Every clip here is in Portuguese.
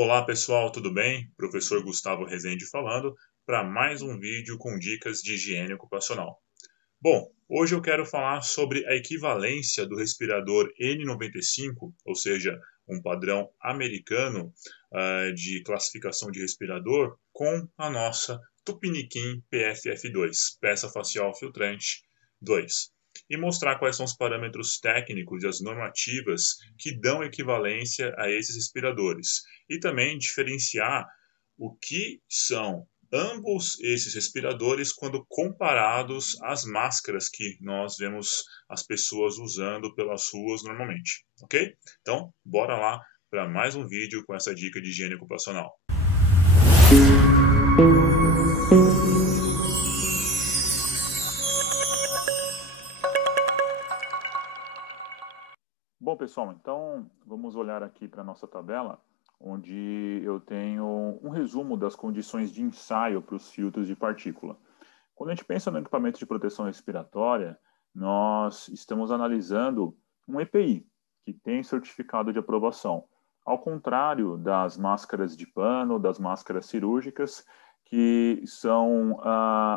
Olá pessoal, tudo bem? Professor Gustavo Rezende falando para mais um vídeo com dicas de higiene ocupacional. Bom, hoje eu quero falar sobre a equivalência do respirador N95, ou seja, um padrão americano de classificação de respirador, com a nossa Tupiniquim PFF2, peça facial filtrante 2, e mostrar quais são os parâmetros técnicos e as normativas que dão equivalência a esses respiradores, e também diferenciar o que são ambos esses respiradores quando comparados às máscaras que nós vemos as pessoas usando pelas ruas normalmente, ok? Então, bora lá para mais um vídeo com essa dica de higiene ocupacional. Bom, pessoal, então vamos olhar aqui para a nossa tabela, onde eu tenho um resumo das condições de ensaio para os filtros de partícula. Quando a gente pensa no equipamento de proteção respiratória, nós estamos analisando um EPI, que tem certificado de aprovação, ao contrário das máscaras de pano, das máscaras cirúrgicas, que são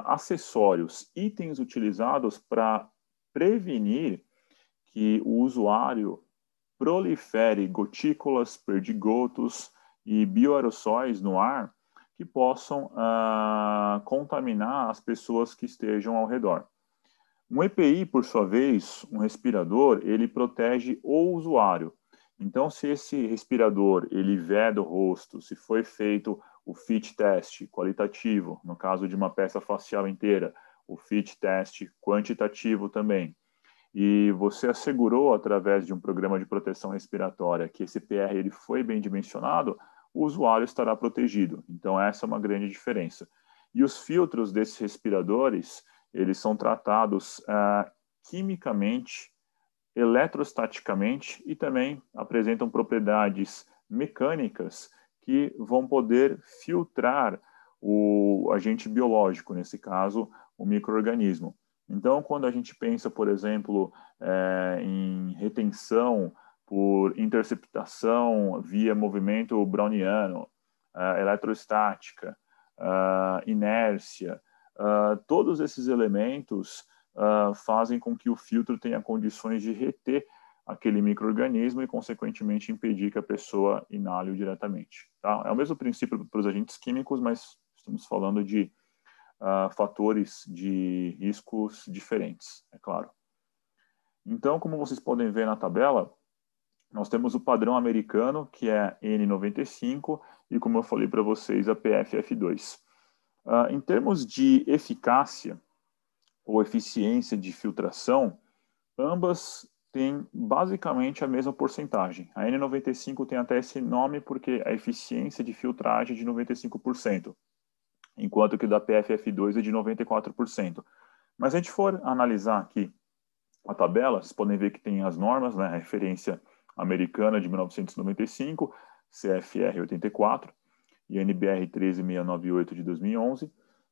acessórios, itens utilizados para prevenir que o usuário prolifere gotículas, perdigotos e bioaerossóis no ar que possam contaminar as pessoas que estejam ao redor. Um EPI, por sua vez, um respirador, ele protege o usuário. Então, se esse respirador ele veda o rosto, se foi feito o fit test qualitativo, no caso de uma peça facial inteira, o fit test quantitativo também, e você assegurou através de um programa de proteção respiratória que esse PR ele foi bem dimensionado, o usuário estará protegido. Então essa é uma grande diferença. E os filtros desses respiradores, eles são tratados quimicamente, eletrostaticamente e também apresentam propriedades mecânicas que vão poder filtrar o agente biológico, nesse caso, o micro-organismo. Então, quando a gente pensa, por exemplo, em retenção por interceptação via movimento browniano, eletrostática, inércia, todos esses elementos fazem com que o filtro tenha condições de reter aquele micro-organismo e, consequentemente, impedir que a pessoa inale diretamente. Tá? É o mesmo princípio para os agentes químicos, mas estamos falando de fatores de riscos diferentes, é claro. Então, como vocês podem ver na tabela, nós temos o padrão americano, que é N95, e como eu falei para vocês, a PFF2. Em termos de eficácia ou eficiência de filtração, ambas têm basicamente a mesma porcentagem. A N95 tem até esse nome porque a eficiência de filtragem é de 95%. Enquanto que o da PFF2 é de 94%. Mas se a gente for analisar aqui a tabela, vocês podem ver que tem as normas, né, a referência americana de 1995, CFR 84 e NBR 13698 de 2011.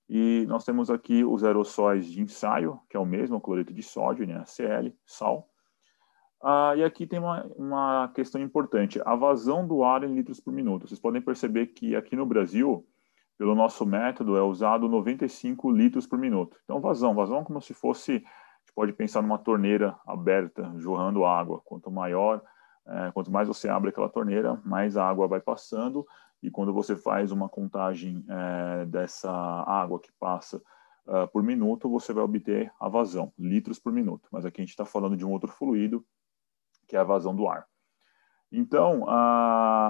E nós temos aqui os aerossóis de ensaio, que é o mesmo, o cloreto de sódio, NaCl, sal. E aqui tem uma questão importante, a vazão do ar em litros por minuto. Vocês podem perceber que aqui no Brasil, pelo nosso método, é usado 95 litros por minuto. Então, vazão é como se fosse, a gente pode pensar numa torneira aberta, jorrando água. Quanto mais você abre aquela torneira, mais água vai passando, e quando você faz uma contagem dessa água que passa por minuto, você vai obter a vazão, litros por minuto. Mas aqui a gente está falando de um outro fluido, que é a vazão do ar. Então,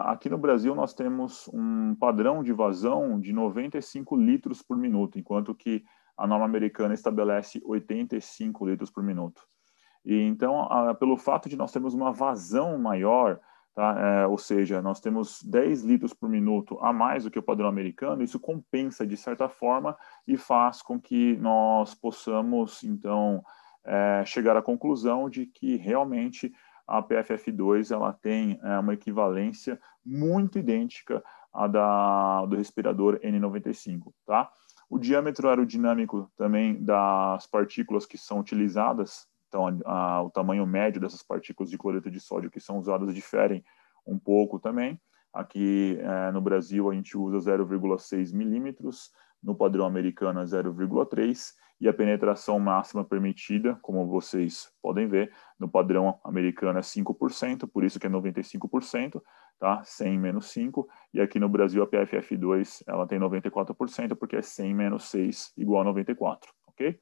aqui no Brasil nós temos um padrão de vazão de 95 litros por minuto, enquanto que a norma americana estabelece 85 litros por minuto. E então, pelo fato de nós termos uma vazão maior, tá? Ou seja, nós temos 10 litros por minuto a mais do que o padrão americano, isso compensa de certa forma e faz com que nós possamos, então, chegar à conclusão de que realmente a PFF2 ela tem uma equivalência muito idêntica à do respirador N95, tá? O diâmetro aerodinâmico também das partículas que são utilizadas, então o tamanho médio dessas partículas de cloreto de sódio que são usadas diferem um pouco também. Aqui no Brasil a gente usa 0,6 milímetros, no padrão americano é 0,3, e a penetração máxima permitida, como vocês podem ver, no padrão americano é 5%, por isso que é 95%, tá? 100 menos 5, e aqui no Brasil a PFF2 ela tem 94%, porque é 100 menos 6 igual a 94, ok?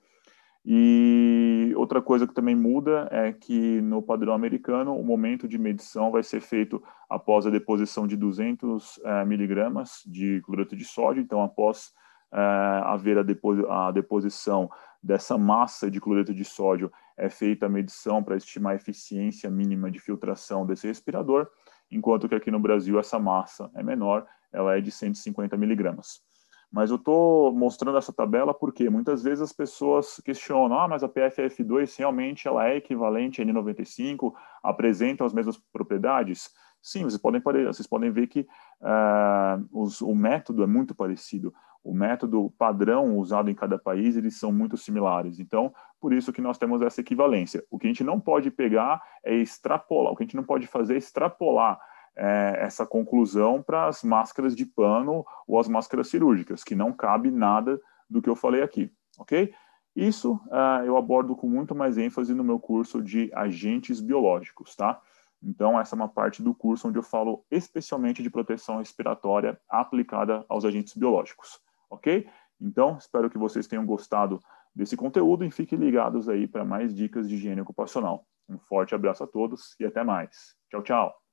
E outra coisa que também muda é que no padrão americano o momento de medição vai ser feito após a deposição de 200 miligramas de cloreto de sódio. Então, após haver a deposição dessa massa de cloreto de sódio, é feita a medição para estimar a eficiência mínima de filtração desse respirador, enquanto que aqui no Brasil essa massa é menor, ela é de 150 miligramas. Mas eu estou mostrando essa tabela porque muitas vezes as pessoas questionam, mas a PFF2 realmente ela é equivalente à N95, apresenta as mesmas propriedades? Sim, vocês podem ver que o método é muito parecido. O método padrão usado em cada país, eles são muito similares. Então, por isso que nós temos essa equivalência. O que a gente não pode pegar é extrapolar, o que a gente não pode fazer é extrapolar essa conclusão para as máscaras de pano ou as máscaras cirúrgicas, que não cabe nada do que eu falei aqui, ok? Isso eu abordo com muito mais ênfase no meu curso de agentes biológicos, tá? Então, essa é uma parte do curso onde eu falo especialmente de proteção respiratória aplicada aos agentes biológicos, ok? Então, espero que vocês tenham gostado desse conteúdo e fiquem ligados aí para mais dicas de higiene ocupacional. Um forte abraço a todos e até mais. Tchau, tchau.